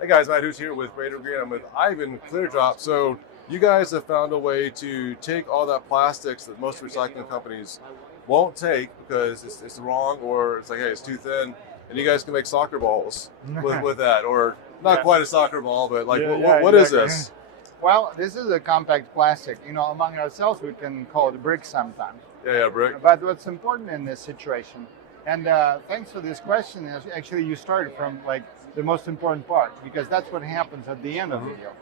Hey guys, Matt who's here with Greater Green. I'm with Ivan ClearDrop. So you guys have found a way to take all that plastics that most recycling companies won't take because it's wrong or it's like, hey, it's too thin, and you guys can make soccer balls with that, or not Yeah, quite a soccer ball, but like, yeah, yeah, what is exactly. this? Well, this is a compact plastic. Among ourselves, we can call it brick sometimes. Yeah, brick. But what's important in this situation, and thanks for this question, is actually you started from like the most important part because that's what happens at the end of the deal.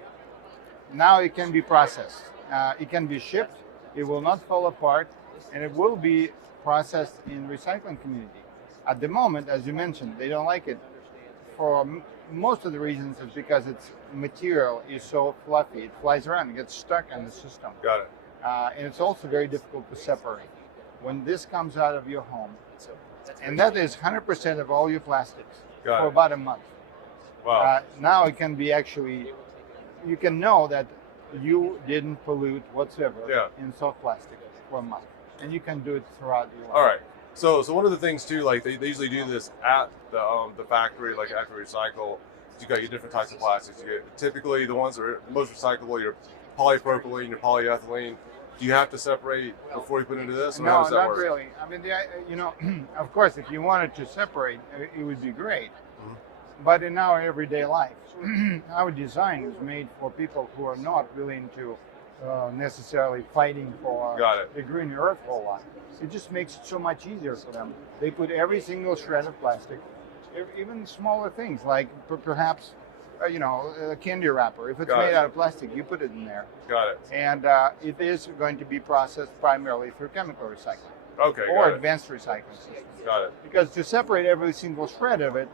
Now it can be processed. It can be shipped. It will not fall apart, and it will be processed in recycling community. At the moment, as you mentioned, they don't like it for most of the reasons is because its material is so fluffy. It flies around, it gets stuck in the system. Got it. And it's also very difficult to separate. When this comes out of your home, and that is 100% of all your plastics Got for it. about a month. Wow. Now it can be actually, you can know that you didn't pollute whatsoever Yeah. in soft plastic for a month. And you can do it throughout your life. All right. So one of the things too, like they usually do this at the factory, like after recycle. You got your different types of plastics. You get typically the ones that are most recyclable. Your polypropylene, your polyethylene. Do you have to separate before you put into this? Or how No, does that not work? really. I mean, of course, if you wanted to separate, it would be great. Mhm. But in our everyday life, our design is made for people who are not willing to necessarily fighting for Got it. the green earth whole lot. It just makes it so much easier for them. They put every single shred of plastic, even smaller things like perhaps, a candy wrapper. If it's Got made it. out of plastic, you put it in there. Got it. And it is going to be processed primarily through chemical recycling Okay. or Got it. advanced recycling systems. Got it. Because to separate every single shred of it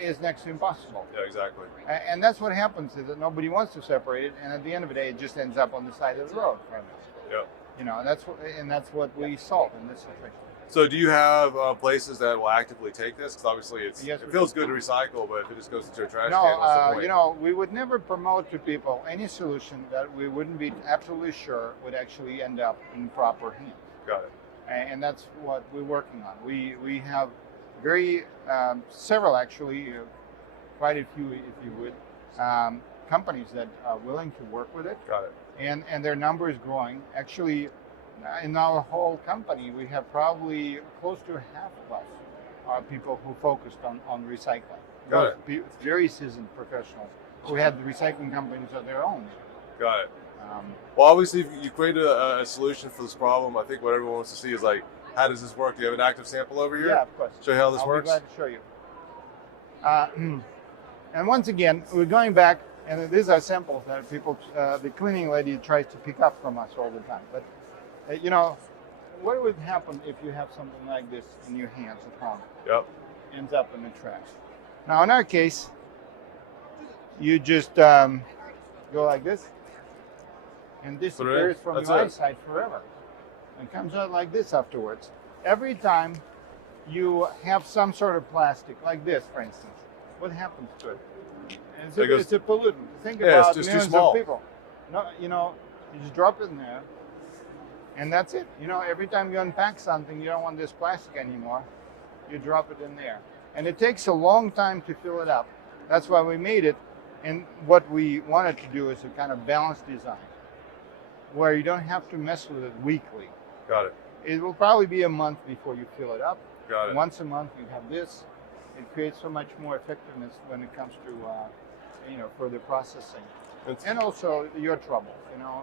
is next to impossible. Yeah. Exactly. And that's what happens is that nobody wants to separate it, and at the end of the day, it just ends up on the side of the road. Yeah. That's what we solve in this situation. So do you have places that will actively take this? Because obviously Yes, it we feels do. good to recycle, but if it just goes into a trash No, can, what's the point? we would never promote to people any solution that we wouldn't be absolutely sure would actually end up in proper hands. Got it. And that's what we're working on. We have very several actually, quite a few, if you would, companies that are willing to work with it, Got it. and their number is growing. Actually, in our whole company, we have probably close to half of us are people who focused on recycling. Got Very seasoned professionals who had recycling companies of their own. Got it. Um, Well, obviously, if you created a solution for this problem, I think what everyone wants to see is like, how does this work? Do you have an active sample over here? yeah, of course. Show you how this I'll works? be glad to show you. And once again, we're going back, and these are samples that people, the cleaning lady tries to pick up from us all the time. But, what would happen if you have something like this in your hands at home? Yep. Ends up in the trash. Now, in our case, you just go like this and disappears from That's your it. eyesight forever. And comes out like this afterwards. Every time you have some sort of plastic, like this, for instance, what happens to it? It goes- It's a pollutant. Think Yeah, it's about just too millions small. of people. No, you just drop it in there, and that's it. Every time you unpack something, you don't want this plastic anymore. You drop it in there, and it takes a long time to fill it up. That's why we made it. And what we wanted to do is a kind of balanced design, where you don't have to mess with it weekly. Got it. It will probably be a month before you fill it up. Got it. Once a month, you have this. It creates so much more effectiveness when it comes to further processing, It's- and also your trouble.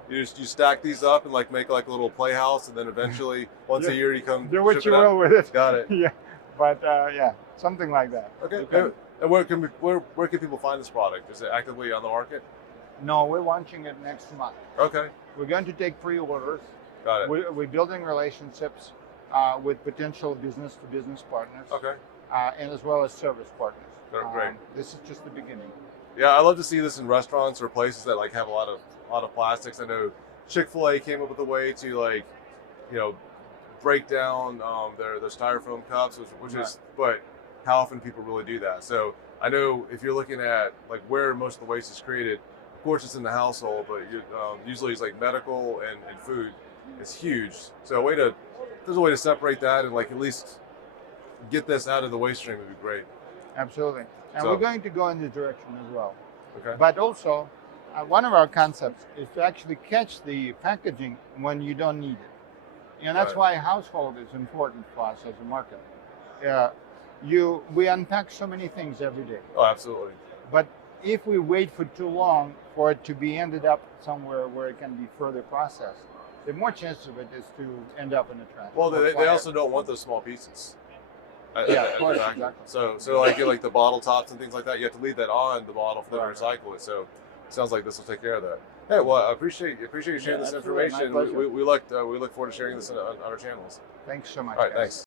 you stack these up and like make like a little playhouse, and then eventually once a Yeah. year you come Do what ship you it out. will with it. Got it. Yeah, but something like that. Okay. You can- And where can people find this product? Is it actively on the market? No, we're launching it next month. Okay. We're going to take pre-orders. Got it. We're building relationships with potential business-to-business partners, Okay. and as well as service partners. Great. This is just the beginning. Yeah, I love to see this in restaurants or places that like have a lot of plastics. I know Chick-fil-A came up with a way to like, break down their styrofoam cups, which is, but how often people really do that. So I know if you're looking at like where most of the waste is created, of course it's in the household, but usually it's like medical and food. It's huge. So there's a way to separate that and like at least get this out of the waste stream would be great. Absolutely. And So- we're going to go in this direction as well. Okay. But also, one of our concepts is to actually catch the packaging when you don't need it. And that's Right. why household is important for us as a market. We unpack so many things every day. Oh, absolutely. But if we wait for too long for it to be ended up somewhere where it can be further processed, the more chance of it is to end up in a trash. Well, or they fire. also don't want those small pieces. Yeah, of course, Exactly. exactly. So like the bottle tops and things like that, you have to leave that on the bottle for them Right. to recycle it. So it sounds like this will take care of that. Hey, well, I appreciate you sharing Yeah, this absolutely. My information. pleasure. We look forward to sharing this on our channels. Thanks so much. All right, guys. thanks.